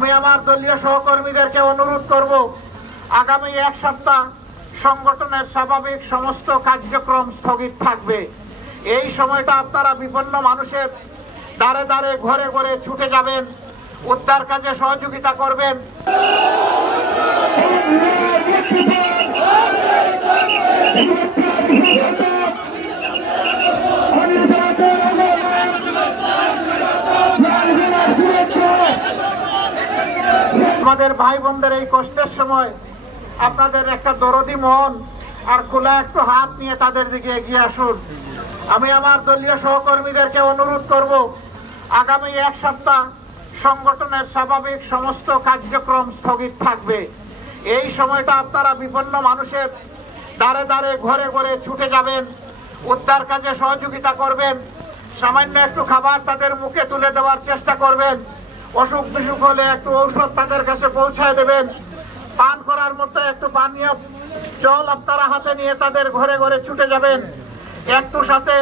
আমি আমার দলীয় সহকর্মীদেরকে অনুরোধ করব, আগামী এক সপ্তাহ সংগঠনের স্বাভাবিক সমস্ত কার্যক্রম স্থগিত থাকবে। এই সময়টা আপনারা বিপন্ন মানুষের দ্বারে দ্বারে ঘরে ঘরে ছুটে যাবেন, উদ্ধার কাজে সহযোগিতা করবেন। আমাদের ভাই বোনদের এই কষ্টের সময় আপনাদের একটা দরদি মন আর খোলা একটু হাত নিয়ে তাদের দিকে এগিয়ে আসুন। আমি আমার দলীয় সহকর্মীদেরকে অনুরোধ করব, আগামী এক সপ্তাহ সংগঠনের স্বাভাবিক সমস্ত কার্যক্রম স্থগিত থাকবে। এই সময়টা আপনারা বিপন্ন মানুষের দ্বারে দ্বারে ঘরে ঘরে ছুটে যাবেন, উদ্ধার কাজে সহযোগিতা করবেন, সামান্য একটু খাবার তাদের মুখে তুলে দেওয়ার চেষ্টা করবেন, অসুখ বিসুখ হলে একটু ঔষধ তাদের কাছে পৌঁছায় দেবেন, পান করার মতো একটু পানীয় জল আপনারা হাতে নিয়ে তাদের ঘরে ঘরে ছুটে যাবেন। একটু সাথে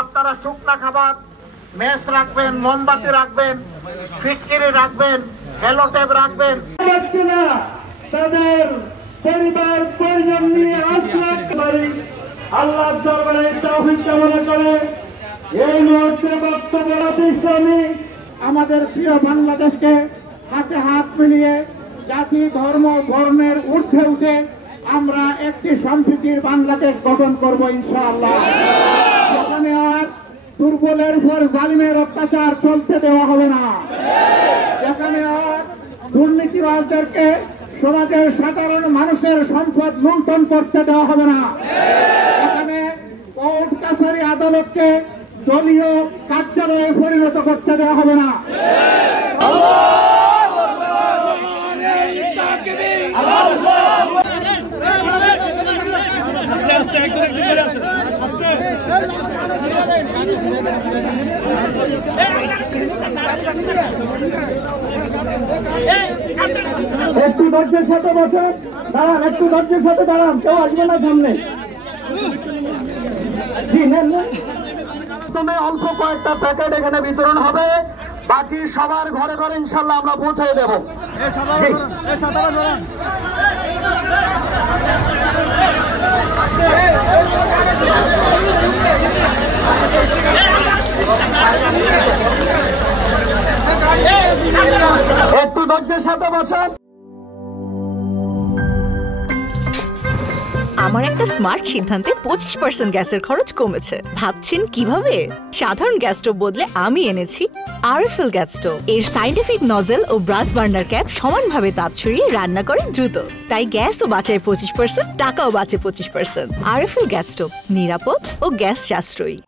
আপনারা শুকনা খাবার, মেস রাখবেন, মোমবাতি রাখবেন, ফিটকিরি রাখবেন, হেলো টেপ রাখবেন। তাদের পরিবার পরিজন নিয়ে আল্লাহর দরবারে তাওফিক কামনা করে এই মুহূর্তে বক্তব্য রাখছি। আমি আমাদের প্রিয় বাংলাদেশকে হাতে হাত মিলিয়ে জাতি ধর্ম বর্ণের ঊর্ধ্বে উঠে আমরা একটি সম্প্রীতির বাংলাদেশ গঠন করব ইনশাআল্লাহ। যেখানে আর দুর্বলের উপর জালিমের অত্যাচার চলতে দেওয়া হবে না, যেখানে আর দুর্নীতিবাজদেরকে সমাজের সাধারণ মানুষের সম্পদ লুণ্ঠন করতে দেওয়া হবে না, এখানে কোর্ট কাছারি আদালতকে দলীয় কার্যালয়ে পরিণত করতে দেওয়া হবে না। একটু ধৈর্যের সাথে বসে দাঁড়ান, একটু ধৈর্যের সাথে দাঁড়ান, কেউ আসবে না সামনে। অল্প কয়েকটা প্যাকেট এখানে বিতরণ হবে, বাকি সবার ঘরে ঘরে ইনশাল্লাহ আমরা পৌঁছে দেব। একটু ধৈর্যের সাথে বসেন। আমার একটা স্মার্ট সিদ্ধান্তে 25% গ্যাসের খরচ কমেছে। ভাবছেন কিভাবে? সাধারণ গ্যাস স্টোভ বদলে আমি এনেছি আরএফএল গ্যাস স্টোভ। এর সাইন্টিফিক নজল ও ব্রাস বার্নার ক্যাপ সমানভাবে তাপ ছড়িয়ে রান্না করে দ্রুত, তাই গ্যাসও বাঁচায় 25%, টাকাও বাঁচে 25%। আরএফএল গ্যাস স্টোভ নিরাপদ ও গ্যাস সাশ্রয়ী।